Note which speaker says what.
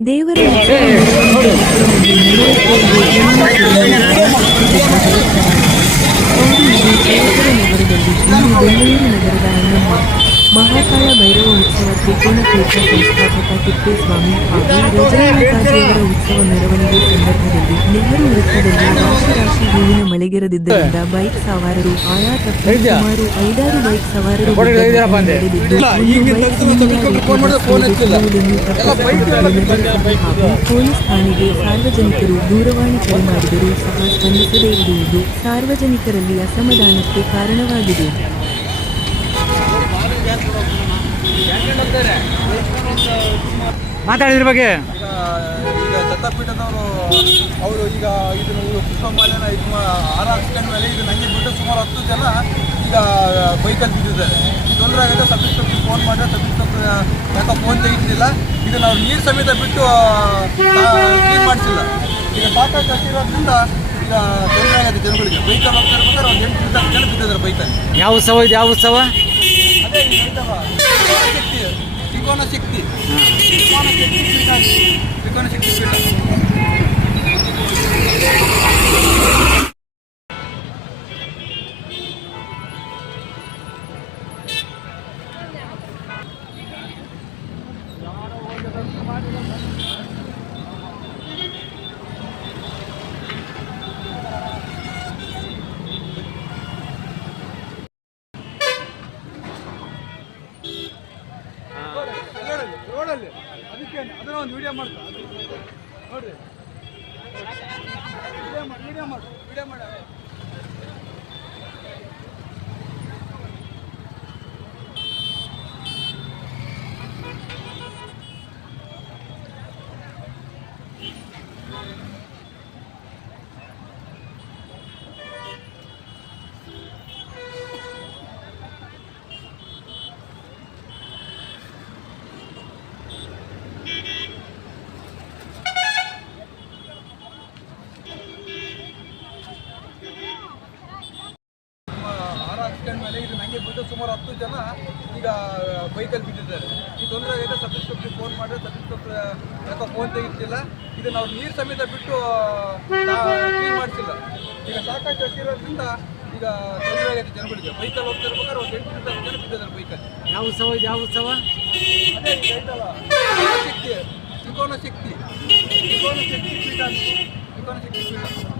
Speaker 1: ದೇವರ. ಬೆಂಗಳೂರು ನಗರದ ನಮ್ಮ ಮಹಾಕಾಳ ಭೈರವ ಉತ್ಸವ ತ್ರಿಕೋಣ ಕ್ಷೇತ್ರ ಸಂಸ್ಥಾಪಕ ತಿಪ್ಪೇಸ್ವಾಮಿ ಹಾಗೂ ಉತ್ಸವ ಮೆರವಣಿಗೆ ಸಂದರ್ಭದಲ್ಲಿ ನೆಹರು ವೃತ್ತದಲ್ಲಿ ರಾಶಿ ರಾಶಿ ಹೂವಿನ ಮಳೆಗೆರೆದಿದ್ದರಿಂದ ಬೈಕ್ ಸವಾರರು ಆಯಾ ತಪ್ಪಿ ಸುಮಾರು ಐದಾರು ಬೈಕ್ ಸವಾರರು ಹಾಗೂ ಪೊಲೀಸ್ ಠಾಣೆಗೆ ಸಾರ್ವಜನಿಕರು ದೂರವಾಣಿ ಕರೆ ಮಾಡಿದರೂ ಸಹ ಸ್ಪಂದಿಸದೇ ಇರುವುದು ಸಾರ್ವಜನಿಕರಲ್ಲಿ ಅಸಮಾಧಾನಕ್ಕೆ ಕಾರಣವಾಗಿದೆ.
Speaker 2: ಮಾತಾಡಿದ್ರ ಬಗ್ಗೆ?
Speaker 3: ದತ್ತಪೀಠದವರು ಅವರು ಈಗ ಇದನ್ನು ಪುಷ್ಪಮಾಲೆನ ಇದು ಹಾರ ಹಾಕ್ಸ್ಕೊಂಡ ಮೇಲೆ ಇದು ನನಗೆ ಬಿಟ್ಟು ಸುಮಾರು ಹತ್ತು ಜನ ಈಗ ಬೈಕಲ್ಲಿ ಬಿದ್ದಿದ್ದಾರೆ. ತೊಂದರೆ ಆಗಿದೆ ಸಬ್ ಇನ್ಸ್ಪೆಕ್ಟರ್ ಫೋನ್ ಮಾಡಿದ್ರೆ ಸಬ್ ಇನ್ಸ್ಪೆಕ್ಟರ್ ಯಾಕೋ ಫೋನ್ ತೆಗಿತಿಲ್ಲ ಇದನ್ನು ಅವ್ರು ನೀರು ಸಮೇತ ಬಿಟ್ಟು ಕ್ಲೀನ್ ಮಾಡಿಸಿಲ್ಲ. ಈಗ ಸಾಕಷ್ಟು ಹಸಿರೋದ್ರಿಂದ ಈಗ ತೊಂದರೆ ಆಗಿದೆ ಜನಗಳಿಗೆ ಬೈಕಲ್ಲಿ ಹೋಗ್ತಾ ಇರ್ಬೇಕಾದ್ರೆ ಒಂದು ಎಂಟು ಹತ್ತು ಜನ ಬಿದ್ದಿದ್ದಾರೆ ಬೈಕಲ್ಲಿ.
Speaker 2: ಯಾವ ಉತ್ಸವ ಇದು? ಯಾವ ಉತ್ಸವ?
Speaker 3: ಅದೇ ಈಗ ಐತಲ್ಲ, ತ್ರಿಕೋನ ಶಕ್ತಿ ತ್ರಿಕೋನ ಶಕ್ತಿ ತ್ರಿಕೋನ ಶಕ್ತಿ ಪೀಠ ತ್ರಿಕೋನ ಶಕ್ತಿ ಪೀಠ ರೋಡಲ್ಲಿ ರೋಡಲ್ಲಿ ಅದಕ್ಕೆ ಅದನ್ನ ಒಂದು ವಿಡಿಯೋ ಮಾಡ್ತಾ ನೋಡ್ರಿ ವಿಡಿಯೋ ಮಾಡಿ ವಿಡಿಯೋ ಮಾಡಿ ವಿಡಿಯೋ ಮಾಡಿ ಇದು ನನಗೆ ಬಂದು ಸುಮಾರು ಹತ್ತು ಜನ ಈಗ ಬೈಕಲ್ಲಿ ಬಿದ್ದಿದ್ದಾರೆ. ಈ ತೊಂದರೆ ಆಗಿದೆ ಸಬ್ ಫೋನ್ ಮಾಡಿದ್ರೆ ಸಬ್ ಇನ್ಸ್ಪೆಕ್ಟರ್ ಯಾಕೋ ಫೋನ್ ತೆಗಿತಿಲ್ಲ. ಇದನ್ನು ಅವ್ರು ನೀರು ಸಮೇತ ಬಿಟ್ಟು ಕ್ಲೀನ್ ಮಾಡಿಸಿಲ್ಲ. ಈಗ ಸಾಕಷ್ಟು ಹಸಿರೋದ್ರಿಂದ ಈಗ ತೊಂದರೆ ಆಗಿದೆ ಜನಗಳಿಗೆ ಬೈಕಲ್ಲಿ ಹೋಗ್ತಾ ಇರ್ಬೇಕಾದ್ರೆ ಒಂದು ಎಂಟು ಜನ ಬಿದ್ದಿದ್ದಾರೆ ಬೈಕಲ್ಲಿ.
Speaker 2: ಯಾವ ಉತ್ಸವ ಇದು? ಯಾವ ಉತ್ಸವ?
Speaker 3: ಅದೇ ಈಗ ಐತಲ್ಲ ತ್ರಿಕೋನ ಶಕ್ತಿ. ತ್ರಿಕೋನ ಶಕ್ತಿ ತ್ರಿಕೋನ ಶಕ್ತಿ ಪೀಠ. ತ್ರಿಕೋನ ಶಕ್ತಿ.